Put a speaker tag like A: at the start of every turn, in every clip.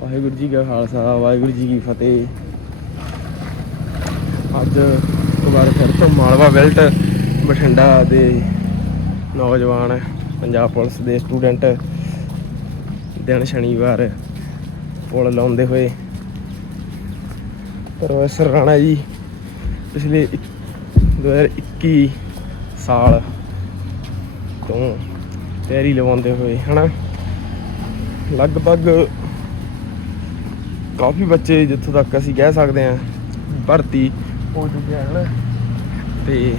A: ਵਾਹਿਗੁਰੂ ਜੀ ਕਾ ਖਾਲਸਾ, ਵਾਹਿਗੁਰੂ ਜੀ ਕੀ ਫਤਿਹ। ਅੱਜ ਦੁਬਾਰਾ ਫਿਰ ਤੋਂ ਮਾਲਵਾ ਬੈਲਟ ਬਠਿੰਡਾ ਦੇ ਨੌਜਵਾਨ ਪੰਜਾਬ ਪੁਲਿਸ ਦੇ ਸਟੂਡੈਂਟ ਦਿਨ ਸ਼ਨੀਵਾਰ ਪੁਲ ਲਾਉਂਦੇ ਹੋਏ। ਪ੍ਰੋਫੈਸਰ ਰਾਣਾ ਜੀ, ਪਿਛਲੇ ਇੱਕ- 2021 ਸਾਲ ਤੋਂ ਤਿਆਰੀ ਲਵਾਉਂਦੇ ਹੋਏ, ਹਨਾ? ਲਗਭਗ ਕਾਫੀ ਬੱਚੇ ਜਿੱਥੋਂ ਤੱਕ ਅਸੀਂ ਕਹਿ ਸਕਦੇ ਹਾਂ ਭਰਤੀ ਹੋ ਚੁੱਕੇ ਹਨ। ਤੇ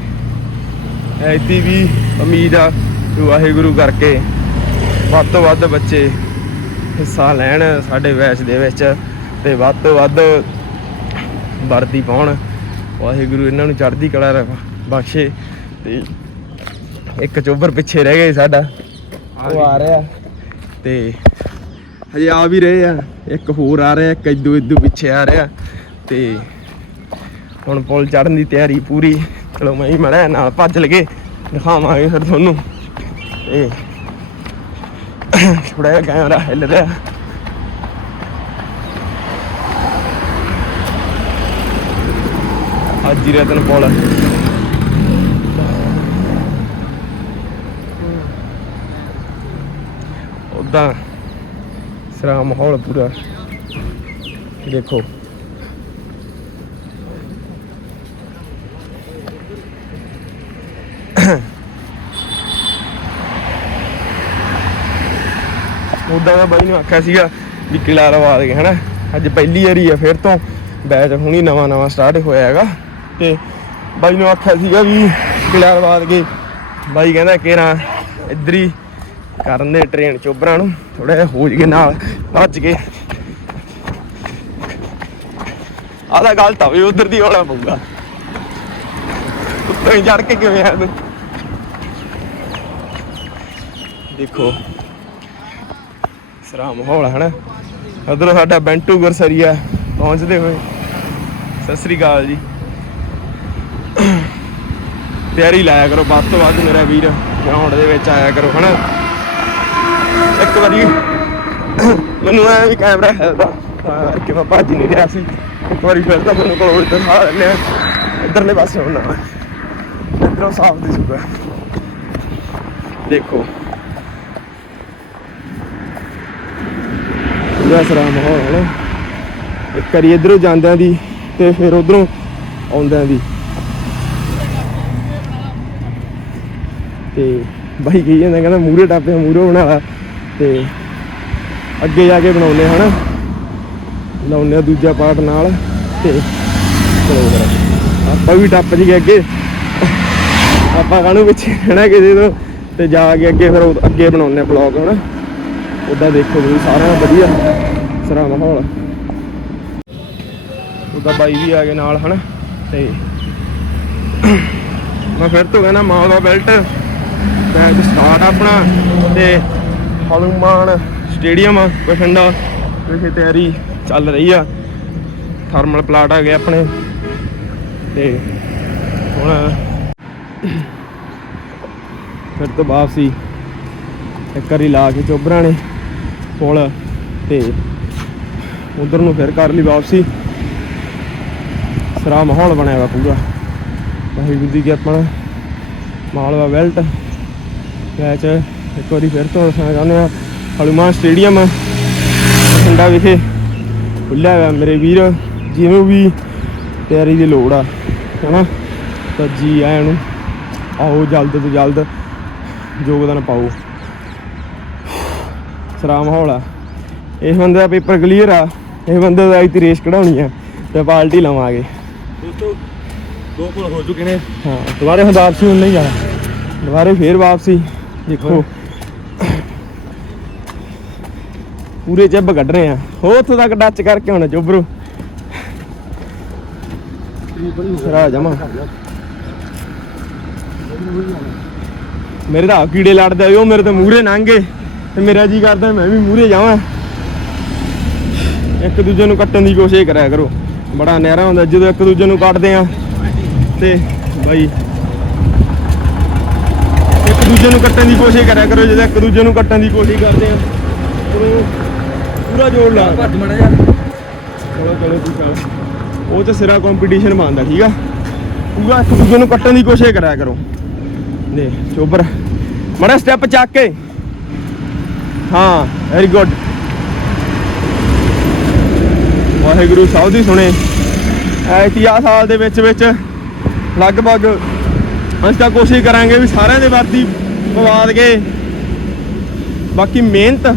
A: ਐਤੀ ਵੀ ਉਮੀਦ ਆ ਵਾਹਿਗੁਰੂ ਕਰਕੇ ਵੱਧ ਤੋਂ ਵੱਧ ਬੱਚੇ ਹਿੱਸਾ ਲੈਣ ਸਾਡੇ ਬੈਚ ਦੇ ਵਿੱਚ ਤੇ ਵੱਧ ਤੋਂ ਵੱਧ ਵਰਦੀ ਪਾਉਣ। ਵਾਹਿਗੁਰੂ ਇਹਨਾਂ ਨੂੰ ਚੜ੍ਹਦੀ ਕਲਾ ਬਖਸ਼ੇ ਤੇ ਇੱਕ ਚੋਬਰ ਪਿੱਛੇ ਰਹਿ ਗਏ ਸਾਡਾ। ਉਹ ਆ ਰਿਹਾ। ਤੇ ਹਜੇ ਆ ਵੀ ਰਹੇ ਆ, ਇੱਕ ਹੋਰ ਆ ਰਿਹਾ, ਇੱਕ ਇਦੂ ਇਦੂ ਪਿੱਛੇ ਆ ਰਿਹਾ ਤੇ ਹੁਣ ਪੁਲ ਚੜਨ ਦੀ ਤਿਆਰੀ ਪੂਰੀ। ਚਲੋ ਮੈਂ ਹੀ ਮੜਾ ਨਾਲ ਭੱਜ ਲਗੇ, ਦਿਖਾਵਾਂਗੇ ਫਿਰ ਤੁਹਾਨੂੰ। ਤੇ ਥੋੜਾ ਜਿਹਾ ਕੈਮਰਾ ਹਿੱਲ ਰਿਹਾ। ਅੱਜ ਹੀ ਰਤਨ ਪੁਲ। ਉਦਾਂ ਸਰਾ ਮਾਹੌਲ ਪੂਰਾ। ਦੇਖੋ। ਉਦਾਂ ਦਾ ਬਾਈ ਨੂੰ ਆਖਿਆ ਸੀਗਾ ਵੀ ਕਿਲਾ ਲਵਾ ਦੇ, ਹਨਾ? ਅੱਜ ਪਹਿਲੀ ਵਾਰੀ ਆ ਫਿਰ ਤੋਂ। ਬੈਚ ਹੁਣੀ ਨਵਾਂ ਨਵਾਂ ਸਟਾਰਟ ਹੋਇਆ ਹੈਗਾ। ਤੇ ਬਾਈ ਨੂੰ ਆਖਿਆ ਸੀਗਾ ਵੀ ਕਿਲਾ ਲਵਾ ਦੇ। ਬਾਈ ਕਹਿੰਦਾ ਕਿ ਨਾ ਇੱਧਰ ਹੀ ਕਰਨ ਦੇ ਟ੍ਰੇਨ ਚੋਬਰਾਂ ਨੂੰ ਥੋੜਾ ਜਿਹਾ ਹੋ ਜਗੇ ਨਾਲ, ਭੱਜ ਕੇ। ਆਦਾ ਗੱਲ ਤਾਂ ਵੀ ਉਧਰ ਦੀ ਹੋਣਾ ਪਊਗਾ। ਉੱਤੋਂ ਹੀ ਚੜ ਕੇ ਕਿਵੇਂ ਆ ਤੂੰ? ਦੇਖੋ ਸਰਾ ਮਾਹੌਲ ਹੈ ਨਾ ਉਧਰ ਸਾਡਾ ਬੈਂਟੂ ਗੁਰਸਰੀਆ ਪਹੁੰਚਦੇ ਹੋਏ। ਸਤਿ ਸ੍ਰੀ ਅਕਾਲ ਜੀ। ਤਿਆਰੀ ਲਾਇਆ ਕਰੋ, ਵੱਧ ਤੋਂ ਵੱਧ ਮੇਰਾ ਵੀਰ ਗਰਾਊਂਡ ਦੇ ਵਿੱਚ ਆਇਆ ਕਰੋ, ਹਨਾ? ਇੱਕ ਵਾਰੀ ਮੈਨੂੰ ਐ ਵੀ ਕੈਮਰਾ ਹਿਲਦਾ ਤਾਂ ਕਿ ਮੈਂ ਭੱਜ ਨਹੀਂ ਰਿਹਾ ਸੀ। ਇੱਕ ਵਾਰੀ ਫਿਰ ਤਾਂ ਮੈਨੂੰ ਕੋਲ ਉਲਟ ਖਾ ਲੈਣੇ ਇਧਰਲੇ ਪਾਸੇ ਹੋਣਾ ਇਧਰੋਂ ਸਾਫ਼ ਦਿਸੂਗਾ। ਦੇਖੋ। ਪੂਰਾ ਸਰਾ ਮਾਹੌਲ ਹੈ ਇੱਕ ਵਾਰੀ ਇਧਰੋਂ ਜਾਂਦਿਆਂ ਦੀ ਤੇ ਫਿਰ ਉਧਰੋਂ ਆਉਂਦਿਆਂ ਦੀ। ਤੇ ਬਾਈ ਕਹੀ ਜਾਂਦਾ, ਕਹਿੰਦਾ ਮੂਰੇ ਟਾਪੇ ਮੂਰੇ ਬਣਾ ਲਾ ਤੇ ਅੱਗੇ ਜਾ ਕੇ ਬਣਾਉਨੇ ਹਨਾ? ਲਾਉਨੇ ਆ ਦੂਜਾ ਪਾਰਟ ਨਾਲ ਤੇ ਚਲੋ ਫਿਰ ਆਪਾਂ ਵੀ ਟੱਪ ਜੀ ਅੱਗੇ। ਆਪਾਂ ਕਾਹਨੂੰ ਪਿੱਛੇ ਰਹਿਣਾ ਕਿਸੇ ਤੋਂ? ਤੇ ਜਾ ਕੇ ਅੱਗੇ ਫਿਰ ਉਹ- ਅੱਗੇ ਬਣਾਉਨੇ ਬਲੌਗ ਹਨਾ? ਉਦਾਂ ਦੇਖੋ ਤੁਸੀਂ ਸਾਰਿਆਂ ਦਾ ਵਧੀਆ ਸਰਾ ਮਾਹੌਲ। ਉਦਾਂ ਬਾਈ ਵੀ ਆ ਗਏ ਨਾਲ, ਹਨਾ? ਤੇ ਮੈਂ ਫਿਰ ਤੋਂ ਕਹਿੰਦਾ ਮਾਂ ਦਾ ਬੈਲਟ ਮੈਚ ਸਟਾਰਟ ਆਪਣਾ, ਤੇ ਹਲੂਮਾਨ ਸਟੇਡੀਅਮ ਬਠਿੰਡਾ ਵਿਖੇ ਤਿਆਰੀ ਚੱਲ ਰਹੀ ਆ। ਥਰਮਲ ਪਲਾਟ ਆ ਗਏ ਆਪਣੇ। ਤੇ ਹੁਣ ਫਿਰ ਤੋਂ ਵਾਪਸੀ ਇੱਕ ਵਾਰੀ ਲਾ ਕੇ ਚੋਬਰਾਂ ਨੇ ਪੁਲ ਤੇ ਉਧਰ ਨੂੰ ਫਿਰ ਕਰ ਲਈ ਵਾਪਸੀ ਸਰਾ ਮਾਹੌਲ ਬਣਿਆ ਵਾ ਪੂਰਾ। ਵਾਹਿਗੁਰੂ ਦੀ ਕਿਰਪਾ ਨਾਲ ਮਾਲਵਾ ਵੈਲਟ। ਮੈਚ ਇੱਕ ਵਾਰੀ ਫਿਰ ਤੋਂ ਦੱਸਣਾ ਚਾਹੁੰਦੇ ਆ ਹਨੂਮਾਨ ਸਟੇਡੀਅਮ ਬਠਿੰਡਾ ਵਿਖੇ ਖੁੱਲਿਆ ਹੋਇਆ ਮੇਰੇ ਵੀਰ ਜਿਹਨੂੰ ਵੀ ਤਿਆਰੀ ਦੀ ਲੋੜ ਆ ਹਨਾ? ਤਾਂ ਜੀ ਆਇਆਂ ਨੂੰ ਆਓ ਜਲਦ ਤੋਂ ਜਲਦ ਯੋਗਦਾਨ ਪਾਓ। ਸਰਾ ਮਾਹੌਲ ਆ। ਇਸ ਬੰਦੇ ਦਾ ਪੇਪਰ ਕਲੀਅਰ ਆ ਇਹ ਬੰਦੇ ਦਾ ਇੱਥੇ ਰੇਸ ਕਢਾਉਣੀ ਆ ਤੇ ਪਾਰਟੀ ਲਵਾਂਗੇ।
B: ਦੋਸਤੋ ਦੋ ਕੋਲ ਹੋ ਚੁੱਕੇ ਨੇ।
A: ਹਾਂ ਦੁਬਾਰੇ ਹੁਣ ਵਾਪਸੀ ਹੁਣ ਨਹੀਂ ਜਾਣਾ। ਦੁਬਾਰੇ ਫੇਰ ਵਾਪਸੀ ਦੇਖੋ। ਪੂਰੇ ਚੱਬ ਕੱਢ ਰਹੇ ਆ। ਉਹ ਉੱਥੋਂ ਤੱਕ ਟੱਚ ਕਰਕੇ ਹੁਣ ਚੁੱਬਰੂ ਸਰਾ ਜਮਾ। ਮੇਰੇ ਦਾ ਕੀੜੇ ਲੜਦੇ ਉਹ ਮੇਰੇ ਤੇ ਮੂਹਰੇ ਲੰਘੇ। ਤੇ ਮੇਰਾ ਜੀ ਕਰਦਾ, ਮੈਂ ਵੀ ਮੂਹਰੇ ਜਾਵਾਂ। ਇੱਕ ਦੂਜੇ ਨੂੰ ਕੱਟਣ ਦੀ ਕੋਸ਼ਿਸ਼ ਕਰਿਆ ਕਰੋ। ਬੜਾ ਨਹਿਰਾ ਹੁੰਦਾ, ਜਦੋਂ ਇੱਕ ਦੂਜੇ ਨੂੰ ਕੱਟਦੇ ਆ, ਤੇ ਬਾਈ। ਇੱਕ ਦੂਜੇ ਨੂੰ ਕੱਟਣ ਦੀ ਕੋਸ਼ਿਸ਼ ਕਰਿਆ ਕਰੋ, ਜਦੋਂ ਇੱਕ ਦੂਜੇ ਨੂੰ ਕੱਟਣ ਦੀ ਕੋਸ਼ਿਸ਼ ਕਰਦੇ ਆ। ਪੂਰਾ ਜੋੜ ਲਾ।
B: ਭੱਜ ਮੜਾ ਜਾ
A: ਚਲੋ ਚਲੋ ਤੂੰ ਚੱਲ ਉਹ ਚ ਸਿਰਾ ਕੰਪੀਟੀਸ਼ਨ ਬਣਦਾ ਠੀਕ ਆ? ਪੂਰਾ ਇੱਕ ਦੂਜੇ ਨੂੰ ਕੱਟਣ ਦੀ ਕੋਸ਼ਿਸ਼ ਕਰਿਆ ਕਰੋ। ਦੇ ਚੋਬਰ। ਮੜਾ ਸਟੈਪ ਚੱਕ ਕੇ। ਹਾਂ ਵੈਰੀ ਗੁੱਡ ਵਾਹਿਗੁਰੂ ਸਭ ਦੀ ਸੁਣੇ। ਐਤੀ ਆ ਸਾਲ ਦੇ ਵਿੱਚ ਵਿੱਚ ਲਗਭਗ ਅਸੀਂ ਕੋਸ਼ਿਸ਼ ਕਰਾਂਗੇ ਵੀ ਸਾਰਿਆਂ ਦੇ ਵਰਦੀ ਪਵਾ ਕੇ ਬਾਕੀ ਮਿਹਨਤ